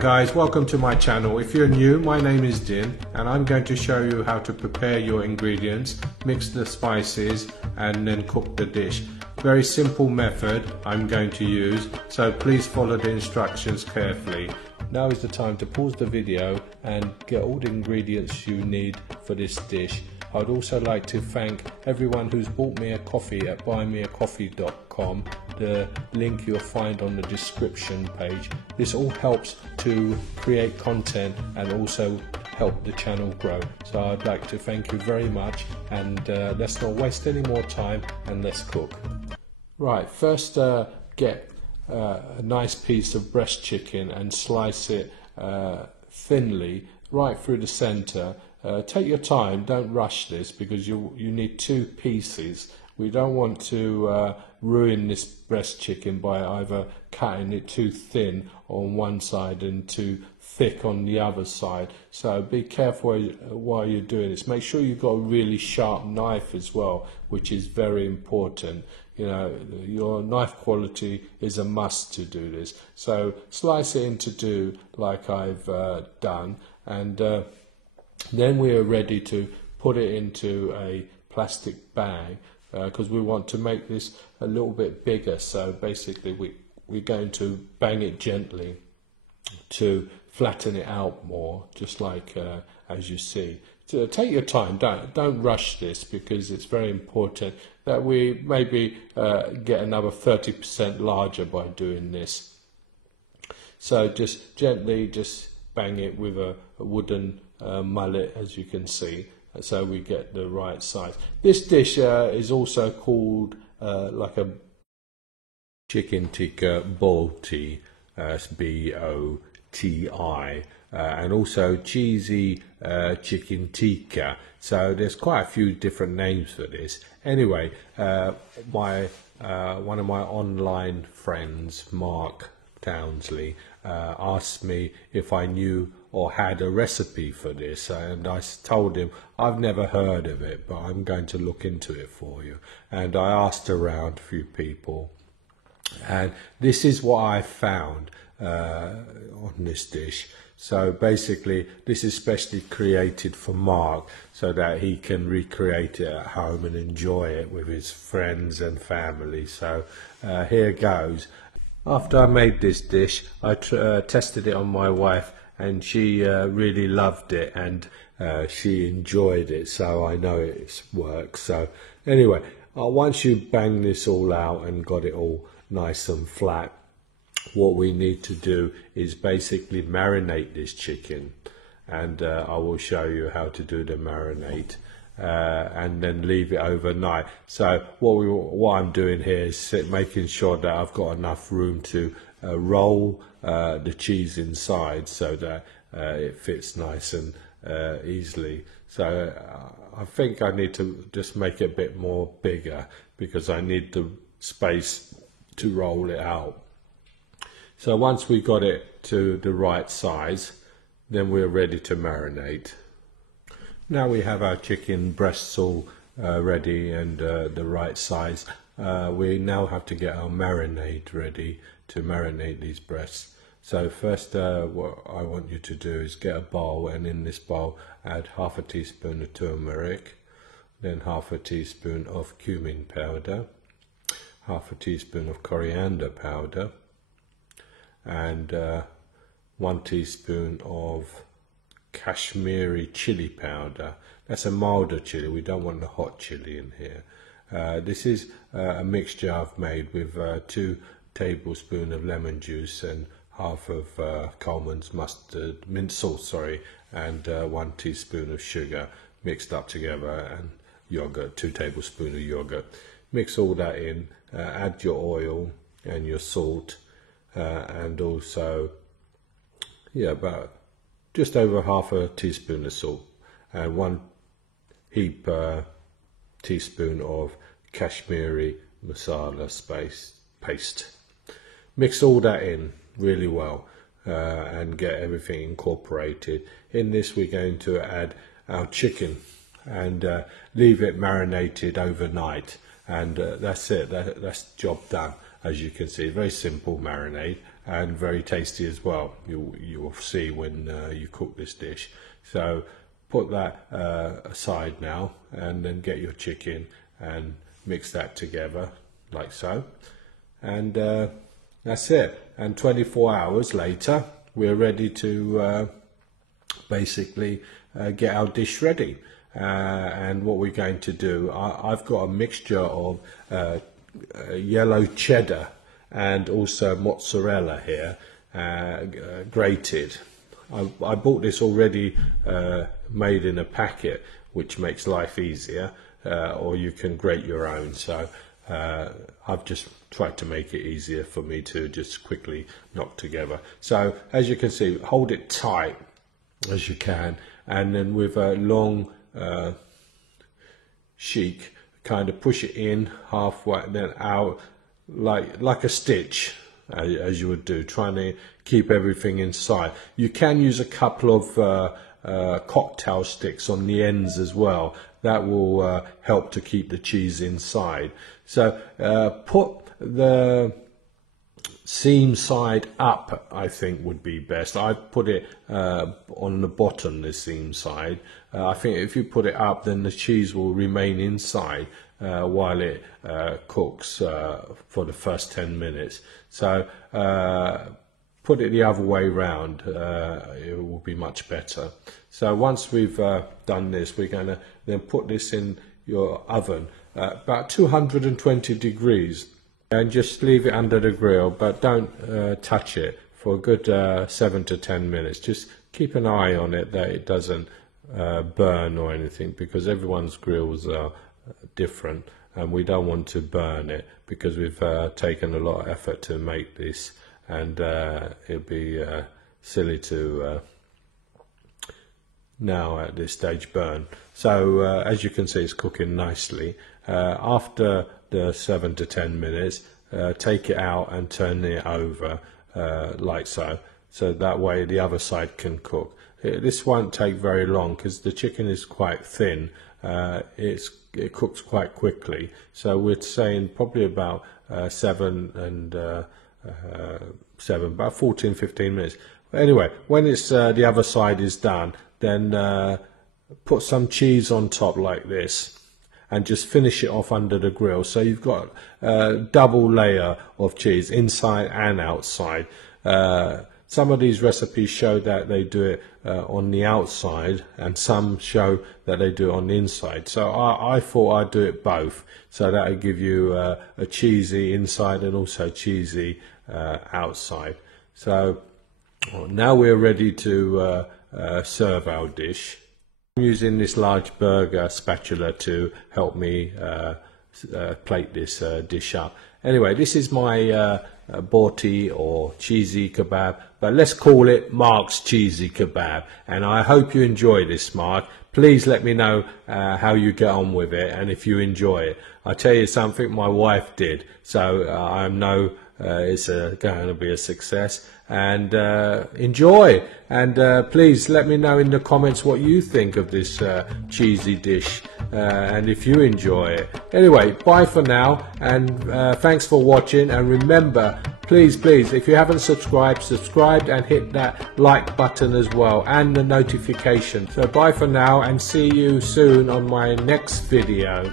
Guys, welcome to my channel. If you're new, my name is Din and I'm going to show you how to prepare your ingredients, mix the spices and then cook the dish. Very simple method I'm going to use, so please follow the instructions carefully. Now is the time to pause the video and get all the ingredients you need for this dish. I'd also like to thank everyone who's bought me a coffee at buymeacoffee.com. The link you'll find on the description page. This all helps to create content and also help the channel grow. So I'd like to thank you very much, and let's not waste any more time and let's cook. Right, first get a nice piece of breast chicken and slice it thinly right through the center. Take your time, don't rush this because you need two pieces. We don't want to ruin this breast chicken by either cutting it too thin on one side and too thick on the other side. So be careful while you're doing this. Make sure you've got a really sharp knife as well, which is very important. You know, your knife quality is a must to do this. So slice it into two like I've done, and then we are ready to put it into a plastic bag because we want to make this a little bit bigger. So basically we're going to bang it gently to flatten it out more, just like as you see. So take your time, don't rush this, because it's very important that we maybe get another 30% larger by doing this. So just gently just bang it with a wooden mullet, as you can see, so we get the right size. This dish is also called like a chicken tikka boti, B-O-T-I, and also cheesy chicken tikka. So there's quite a few different names for this. Anyway, one of my online friends, Mark Townsley, asked me if I knew or had a recipe for this, and I told him I've never heard of it, but I'm going to look into it for you. And I asked around a few people, and this is what I found on this dish. So basically this is specially created for Mark so that he can recreate it at home and enjoy it with his friends and family. So here goes. After I made this dish, I tested it on my wife, and she really loved it, and she enjoyed it, so I know it works. So anyway, once you bang this all out and got it all nice and flat, what we need to do is basically marinate this chicken, and I will show you how to do the marinade. And then leave it overnight. So what I'm doing here is making sure that I've got enough room to roll the cheese inside so that it fits nice and easily. So I think I need to just make it a bit more bigger because I need the space to roll it out. So once we got it to the right size, then we're ready to marinate. Now we have our chicken breasts all ready and the right size. We now have to get our marinade ready to marinate these breasts. So first what I want you to do is get a bowl, and in this bowl add half a teaspoon of turmeric, then half a teaspoon of cumin powder, half a teaspoon of coriander powder, and 1 teaspoon of Kashmiri chili powder. That's a milder chili, we don't want the hot chili in here. This is a mixture I've made with 2 tablespoons of lemon juice and half of Coleman's mustard, mint salt, and 1 teaspoon of sugar mixed up together, and yogurt, 2 tablespoons of yogurt. Mix all that in, add your oil and your salt, and also about just over half a teaspoon of salt, and 1 heap teaspoon of Kashmiri masala paste. Mix all that in really well and get everything incorporated. In this we're going to add our chicken and leave it marinated overnight, and that's it, that's job done. as you can see. Very simple marinade and very tasty as well. You will see when you cook this dish. So put that aside now, and then get your chicken and mix that together like so, and that's it. And 24 hours later we're ready to basically get our dish ready. And what we're going to do, I've got a mixture of yellow cheddar and also mozzarella here, grated. I bought this already made in a packet, which makes life easier, or you can grate your own. So I've just tried to make it easier for me to just quickly knock together. So as you can see, hold it tight as you can, and then with a long cheek, kind of push it in halfway, then out like a stitch, as you would do, trying to keep everything inside. You can use a couple of cocktail sticks on the ends as well. That will help to keep the cheese inside. So put the seam side up, I think would be best. I put it on the bottom, the seam side. I think if you put it up, then the cheese will remain inside while it cooks for the first 10 minutes. So put it the other way round, it will be much better. So once we've done this, we're going to then put this in your oven about 220 degrees, and just leave it under the grill, but don't touch it for a good 7 to 10 minutes. Just keep an eye on it that it doesn't burn or anything, because everyone's grills are different, and we don't want to burn it because we've taken a lot of effort to make this, and it'd be silly to now at this stage burn. So as you can see, it's cooking nicely. After the 7 to 10 minutes, take it out and turn it over like so, so that way the other side can cook. This won't take very long because the chicken is quite thin. It cooks quite quickly, so we're saying probably about 7 and 7, about 14-15 minutes. Anyway, when it's the other side is done, then put some cheese on top like this, and just finish it off under the grill. So you've got a double layer of cheese inside and outside. Some of these recipes show that they do it on the outside, and some show that they do it on the inside. So I thought I'd do it both, so that would give you a cheesy inside and also cheesy outside. So now we're ready to serve our dish. I'm using this large burger spatula to help me plate this dish up. Anyway, this is my Borti or cheesy kebab, but let's call it Mark's cheesy kebab, and I hope you enjoy this, Mark. Please let me know how you get on with it, and if you enjoy it. I tell you something, my wife did, so I know it's going to be a success. And enjoy, and please let me know in the comments what you think of this cheesy dish, and if you enjoy it. Anyway, bye for now, and thanks for watching, and remember, please, if you haven't subscribe and hit that like button as well, and the notification. So bye for now, and see you soon on my next video.